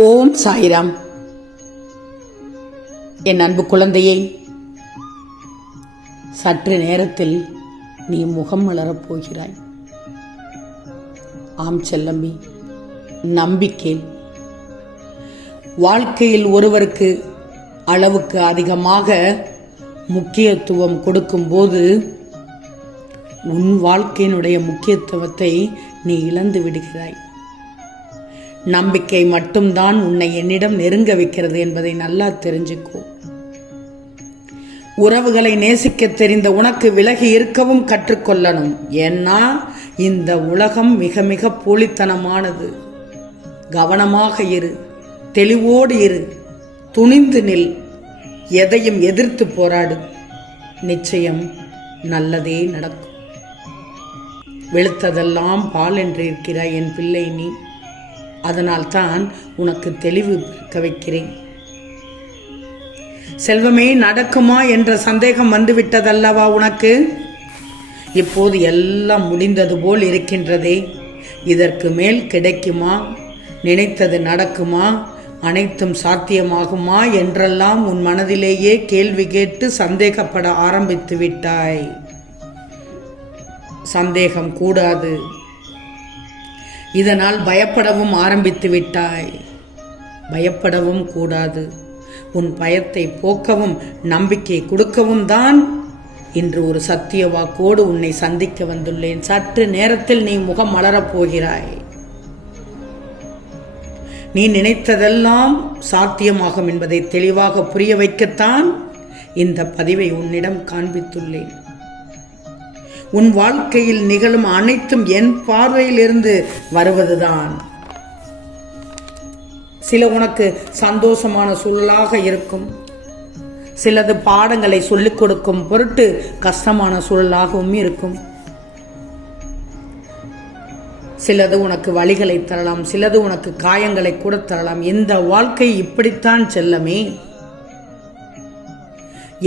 ஓம் சாய்ராம். என் அன்பு குழந்தையை, சற்று நேரத்தில் நீ முகம் மலரப் போகிறாய். ஆம் செல்லம்பி, நம்பிக்கை. வாழ்க்கையில் ஒருவருக்கு அளவுக்கு அதிகமாக முக்கியத்துவம் கொடுக்கும்போது உன் வாழ்க்கையினுடைய முக்கியத்துவத்தை நீ இழந்து விடுகிறாய். நம்பிக்கை மட்டும்தான் உன்னை என்னிடம் நெருங்க வைக்கிறது என்பதை நல்லா தெரிஞ்சுக்கோ. உறவுகளை நேசிக்க தெரிந்த உனக்கு விலகி இருக்கவும் கற்றுக்கொள்ளணும். ஏன்னா இந்த உலகம் மிக மிக போலித்தனமானது. கவனமாக இரு, தெளிவோடு இரு, துணிந்து நில், எதையும் எதிர்த்து போராடு. நிச்சயம் நல்லதே நடக்கும். வெளுத்ததெல்லாம் பால் என்று இருக்கிறாய் என் பிள்ளை நீ. அதனால்தான் உனக்கு தெளிவு பிறக்க வைக்கிறேன். செல்வமே நடக்குமா என்ற சந்தேகம் வந்துவிட்டதல்லவா உனக்கு? இப்போது எல்லாம் முடிந்தது போல் இருக்கின்றதே. இதற்கு மேல் கிடைக்குமா? நினைத்தது நடக்குமா? அனைத்தும் சாத்தியமாகுமா என்றெல்லாம் உன் மனதிலேயே கேள்வி கேட்டு சந்தேகப்பட ஆரம்பித்து விட்டாய். சந்தேகம் கூடாது. இதனால் பயப்படவும் ஆரம்பித்து விட்டாய். பயப்படவும் கூடாது. உன் பயத்தை போக்கவும் நம்பிக்கை கொடுக்கவும் தான் இன்று ஒரு சத்திய வாக்கோடு உன்னை சந்திக்க வந்துள்ளேன். சற்று நேரத்தில் நீ முகம் மலரப் போகிறாய். நீ நினைத்ததெல்லாம் சாத்தியமாகும் என்பதை தெளிவாக புரிய வைக்கத்தான் இந்த பதிவை உன்னிடம் காண்பித்துள்ளேன். உன் வாழ்க்கையில் நிகழும் அனைத்தும் என் பார்வையில் இருந்து வருவதுதான். சில உனக்கு சந்தோஷமான சூழலாக இருக்கும், சிலது பாடங்களை சொல்லிக் கொடுக்கும் பொருட்டு கஷ்டமான சூழலாகவும் இருக்கும். சிலது உனக்கு வழிகளை தரலாம், சிலது உனக்கு காயங்களை கூட தரலாம். இந்த வாழ்க்கை இப்படித்தான் செல்லமே.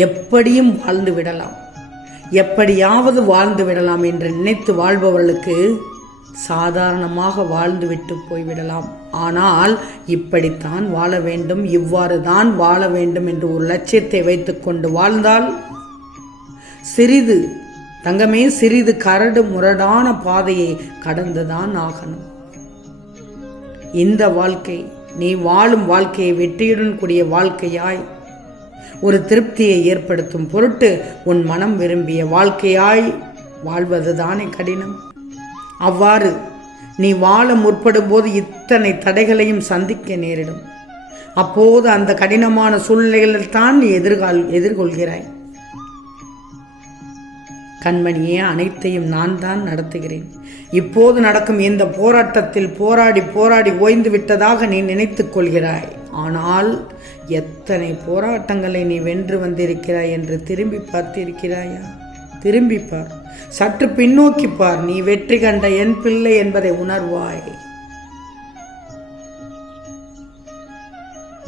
எப்படியும் வாழ்ந்து விடலாம், எப்படியாவது வாழ்ந்து விடலாம் என்று நினைத்து வாழ்பவர்களுக்கு சாதாரணமாக வாழ்ந்துவிட்டு போய்விடலாம். ஆனால் இப்படித்தான் வாழ வேண்டும், இவ்வாறு தான் வாழ வேண்டும் என்று ஒரு லட்சியத்தை வைத்துக்கொண்டு வாழ்ந்தால் சிறிது தங்கமே சிறிது கரடு முரடான பாதையை கடந்துதான் ஆகணும். இந்த வாழ்க்கை நீ வாழும் வாழ்க்கையை வெற்றியுடன் கூடிய வாழ்க்கையாய், ஒரு திருப்தியை ஏற்படுத்தும் பொருட்டு உன் மனம் விரும்பிய வாழ்க்கையாய் வாழ்வதுதானே கடினம். அவ்வாறு நீ வாழ முற்படும் போது இத்தனை தடைகளையும் சந்திக்க நேரிடும். அப்போது அந்த கடினமான சூழ்நிலைகளில் தான் நீ எதிர்கொள்கிறாய். கண்மணியே, அனைத்தையும் நான் தான் நடத்துகிறேன். இப்போது நடக்கும் இந்த போராட்டத்தில் போராடி போராடி ஓய்ந்து விட்டதாக நீ நினைத்துக் கொள்கிறாய். ஆனால் எத்தனை போராட்டங்களை நீ வென்று வந்திருக்கிறாய் என்று திரும்பி பார்த்திருக்கிறாயா? திரும்பி பார், சற்று பின்னோக்கி பார். நீ வெற்றி கண்ட என் பிள்ளை என்பதை உணர்வாய்.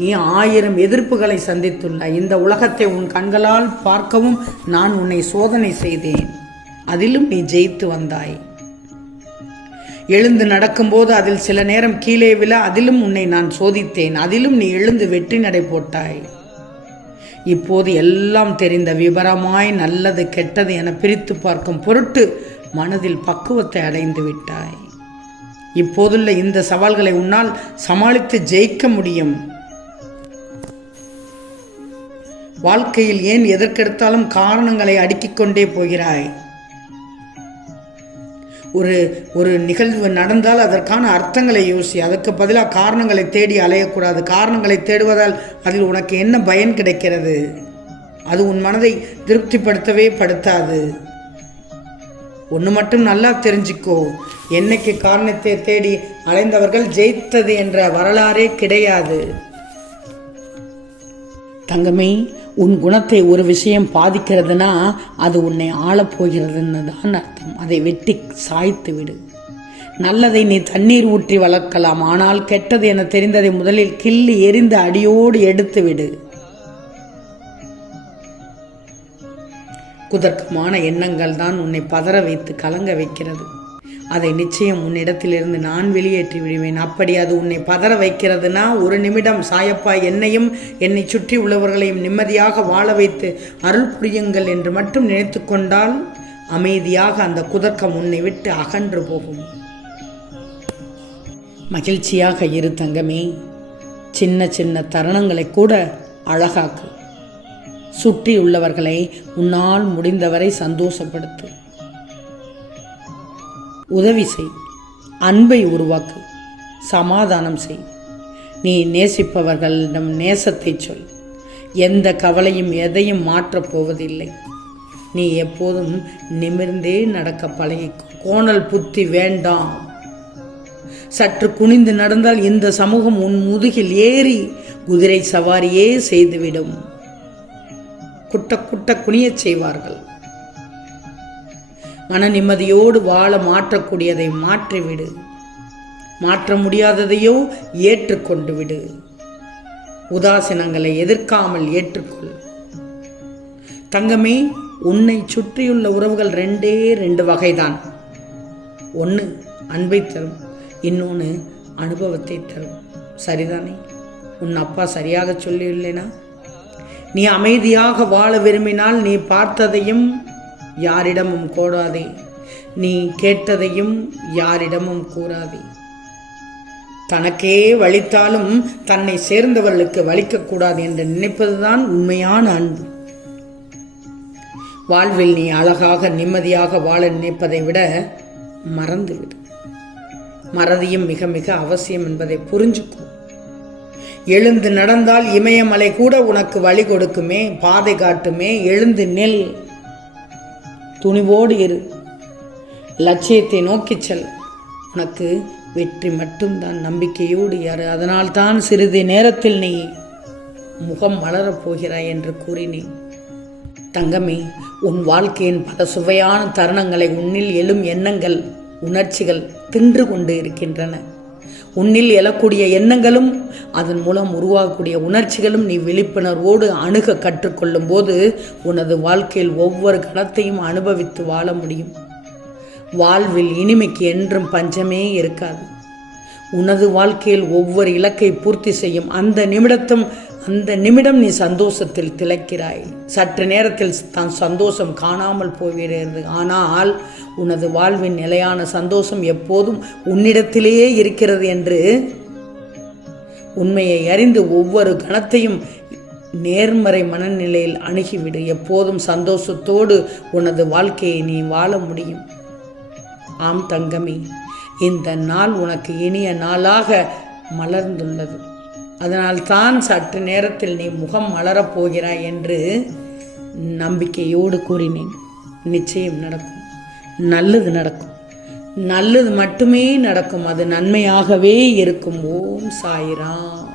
நீ 1000 எதிர்ப்புகளை சந்தித்துள்ளாய். இந்த உலகத்தை உன் கண்களால் பார்க்கவும் நான் உன்னை சோதனை செய்தேன். அதிலும் நீ ஜெயித்து வந்தாய். எழுந்து நடக்கும்போது அதில் சில நேரம் கீழே விழ அதிலும் உன்னை நான் சோதித்தேன். அதிலும் நீ எழுந்து வெற்றி நடை போட்டாய். இப்போது எல்லாம் தெரிந்த விபரமாய் நல்லது கெட்டது என பிரித்து பார்க்கும் பொருட்டு மனதில் பக்குவத்தை அடைந்து விட்டாய். இப்போதுள்ள இந்த சவால்களை உன்னால் சமாளித்து ஜெயிக்க முடியும். வாழ்க்கையில் ஏன் எதற்கெடுத்தாலும் காரணங்களை அடுக்கிக் கொண்டே போகிறாய்? ஒரு நிகழ்வு நடந்தால் அதற்கான அர்த்தங்களை யோசி. அதற்கு பதிலாக காரணங்களை தேடி அலையக்கூடாது. காரணங்களை தேடுவதால் அதில் உனக்கு என்ன பயன் கிடைக்கிறது? அது உன் மனதை திருப்திப்படுத்தவே படுத்தாது. ஒன்று மட்டும் நல்லா தெரிஞ்சுக்கோ, என்னைக்கு காரணத்தை தேடி அலைந்தவர்கள் ஜெயித்தது என்ற வரலாறே கிடையாது. தங்கமே, உன் குணத்தை ஒரு விஷயம் பாதிக்கிறதுனா அது உன்னை ஆளப்போகிறதுன்னு தான் அர்த்தம். அதை வெட்டி சாய்த்து விடு. நல்லதை நீ தண்ணீர் ஊற்றி வளர்க்கலாம், ஆனால் கெட்டது என தெரிந்ததை முதலில் கிள்ளி எரிந்து அடியோடு எடுத்து விடு. குதர்க்கமான எண்ணங்கள் தான் உன்னை பதற வைத்து கலங்க வைக்கிறது. அதை நிச்சயம் உன்னிடத்திலிருந்து நான் வெளியேற்றி விடுவேன். அப்படி அது உன்னை பதற வைக்கிறதுனா, ஒரு நிமிடம் சாயப்பா என்னையும் என்னை சுற்றி உள்ளவர்களையும் நிம்மதியாக வாழ வைத்து அருள் புரியுங்கள் என்று மட்டும் நினைத்து கொண்டால் அமைதியாக அந்த குதர்க்கம் உன்னை விட்டு அகன்று போகும். மகிழ்ச்சியாக இரு தங்கமே. சின்ன சின்ன தருணங்களை கூட அழகாக்கு. சுற்றி உள்ளவர்களை உன்னால் முடிந்தவரை சந்தோஷப்படுத்து. உதவி செய், அன்பை உருவாக்கு, சமாதானம் செய். நீ நேசிப்பவர்களிடம் நேசத்தை சொல். எந்த கவலையும் எதையும் மாற்றப் போவதில்லை. நீ எப்போதும் நிமிர்ந்தே நடக்க பழகிக்கோ. கோணல் புத்தி வேண்டாம். சற்று குனிந்து நடந்தால் இந்த சமூகம் உன் முதுகில் ஏறி குதிரை சவாரியே செய்துவிடும். குட்ட குட்ட குனியச் செய்வார்கள். மன நிம்மதியோடு வாழ மாற்றக்கூடியதை மாற்றிவிடு. மாற்ற முடியாததையோ ஏற்றுக்கொண்டு விடு. உதாசீனங்களை எதிர்க்காமல் ஏற்றுக்கொள். தங்கமே, உன்னை சுற்றியுள்ள உறவுகள் 2 வகைதான். ஒன்று அன்பை தரும், இன்னொன்று அனுபவத்தை தரும். சரிதானே? உன் அப்பா சரியாக சொல்லியுள்ளேனா? நீ அமைதியாக வாழ விரும்பினால் நீ பார்த்ததையும் யாரிடமும் கோடாதே. நீ கேட்டதையும் யாரிடமும் கூறாதே. தனக்கே வலித்தாலும் தன்னை சேர்ந்தவர்களுக்கு வலிக்கக்கூடாது என்று நினைப்பதுதான் உண்மையான அன்பு. வாழ்வில் நீ அழகாக நிம்மதியாக வாழ நினைப்பதை விட மறந்துவிடு. மறதியும் மிக மிக அவசியம் என்பதை புரிஞ்சுக்கோ. எழுந்து நடந்தால் இமயமலை கூட உனக்கு வழி கொடுக்குமே, பாதை காட்டுமே. எழுந்து நெல். துணிவோடு இரு. லட்சியத்தை நோக்கி செல். உனக்கு வெற்றி மட்டும்தான். நம்பிக்கையோடு யாரு. அதனால்தான் சிறிது நேரத்தில் நீ முகம் மலரப் போகிறாய் என்று கூறினேன். தங்கமே, உன் வாழ்க்கையின் பல சுவையான தருணங்களை உன்னில் எழும் எண்ணங்கள், உணர்ச்சிகள் தின்று கொண்டு இருக்கின்றன. உன்னில் எழக்கூடிய எண்ணங்களும் அதன் மூலம் உருவாகக்கூடிய உணர்ச்சிகளும் நீ விழிப்புணர்வோடு அணுக கற்றுக்கொள்ளும் போது உனது வாழ்க்கையில் ஒவ்வொரு கணத்தையும் அனுபவித்து வாழ முடியும். வாழ்வில் இனிமைக்கு என்றும் பஞ்சமே இருக்காது. உனது வாழ்க்கையில் ஒவ்வொரு இலக்கை பூர்த்தி செய்யும் அந்த நிமிடம் நீ சந்தோஷத்தில் திளைக்கிறாய். சற்று நேரத்தில் தான் சந்தோஷம் காணாமல் போகிறது. ஆனால் உனது வாழ்வின் நிலையான சந்தோஷம் எப்போதும் உன்னிடத்திலேயே இருக்கிறது என்று உண்மையை அறிந்து ஒவ்வொரு கணத்தையும் நேர்மறை மனநிலையில் அணுகிவிடு. எப்போதும் சந்தோஷத்தோடு உனது வாழ்க்கையை நீ வாழ முடியும். ஆம் தங்கமே, இந்த நாள் உனக்கு இனிய நாளாக மலர்ந்துள்ளது. அதனால்தான் சற்று நேரத்தில் நீ முகம் மலரப் போகிறாய் என்று நம்பிக்கையோடு கூறினேன். நிச்சயம் நடக்கும். நல்லது நடக்கும். நல்லது மட்டுமே நடக்கும். அது நன்மையாகவே இருக்கும். ஓம் சாய்ராம்.